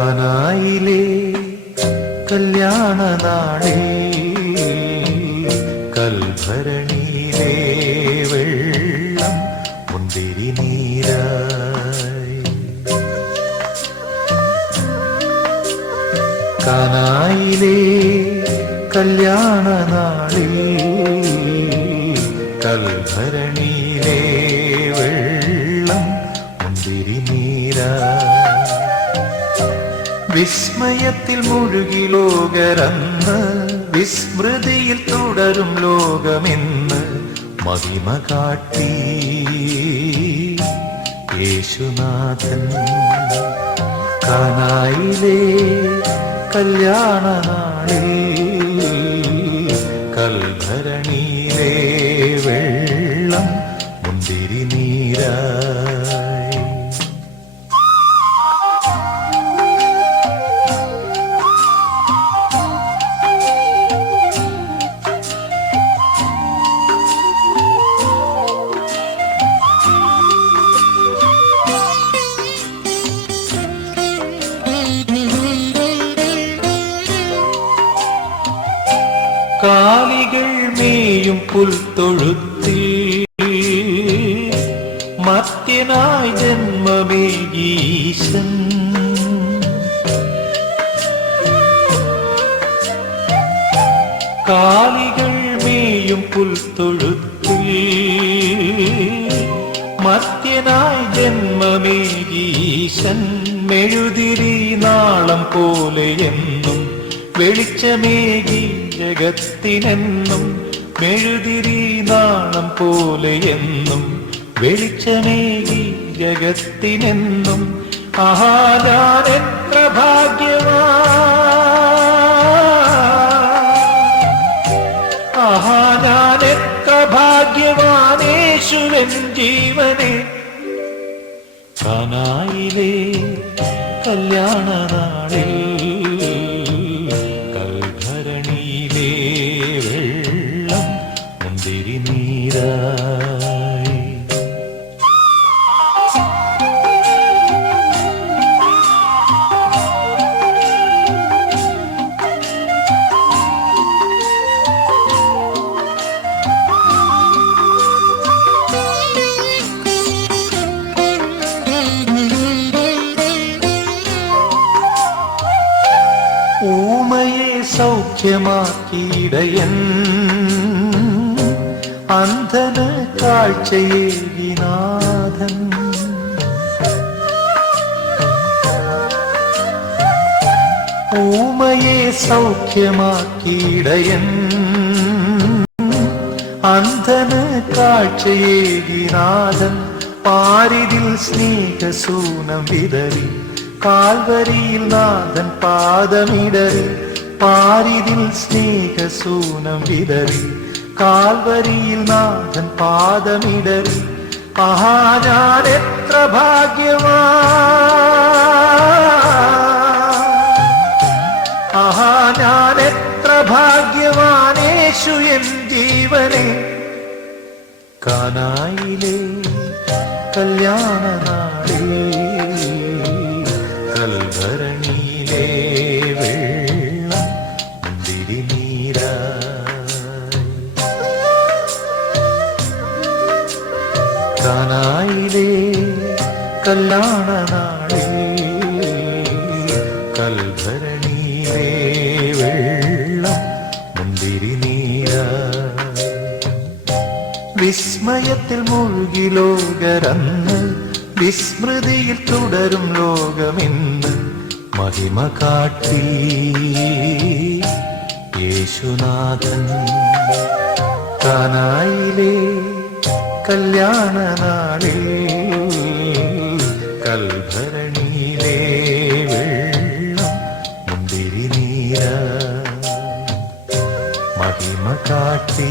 കാനായിലെ കല്യാണ നാളിൽ കൽഭരണിയിലെ വെള്ളം മുന്തിരി നീരായി. കാനായിലെ കല്യാണ നാളിൽ കൽഭരണി വിസ്മയത്തിൽ മുഴുകി ലോകരന്ന് വിസ്മൃതിയിൽ തുടരും ലോകമെന്ന് മഹിമ കാട്ടി. യേശുനാഥൻ കാനായിലെ കല്യാണ കാലികൾ മേയും പുൽത്തൊഴുത്തിൽ മത്യനായി ജന്മമേകീശൻ. കാലികൾ മേയും പുൽത്തൊഴുത്തിൽ മത്യനായി ജന്മമേകീശൻ. മെഴുതിരി നാളം പോലെ എന്നും വെളിച്ചമേകി ജഗത്തിനെന്നും മെഴുതിരി നാണം പോലെ എന്നും വെളിച്ചമേകി ജഗത്തിനെന്നും ആഹാ ഞാൻ എത്ര ഭാഗ്യവാ എത്ര ഭാഗ്യവാനേശുവൻ ജീവനെ. കാനായിലെ കല്യാണ നാളിൽ സൗഖ്യമാക്കിയിടയൻ. അന്ധന് കാഴ്ചയേകിനാഥൻ ഊമയെ സൗഖ്യമാക്കിയിടയൻ. അന്ധന് കാഴ്ചയേകിനാഥൻ പാരിതിൽ സ്നേഹസൂനം വിതറി കാൽവരിയിൽ നാഥൻ പാദമിടറി. പാരിതിൽ സ്നേഹസൂനം വിതറി കാൽവരിയിൽ നാഥൻ പാദമിടറി. ആഹാ എത്ര ഭാഗ്യവാ ആഹാ എത്ര ഭാഗ്യവാനേശു എൻ ജീവനെ. കാനായിലെ കല്യാണ കല്യാണ നാളിൽ കൽഭരണിയിലെ വെള്ളം മുന്തിരി നീര വിസ്മയത്തിൽ മുഴുകി ലോകരന്ന് വിസ്മൃതിയിൽ തുടരും ലോകമിന്ന് മഹിമ കാട്ടി. യേശുനാഥൻ കാനായിലെ കല്യാണ നാളിൽ കൽഭരണിയിലെ വെള്ളം മുന്തിരി നീരാ. മഹിമ കാട്ടി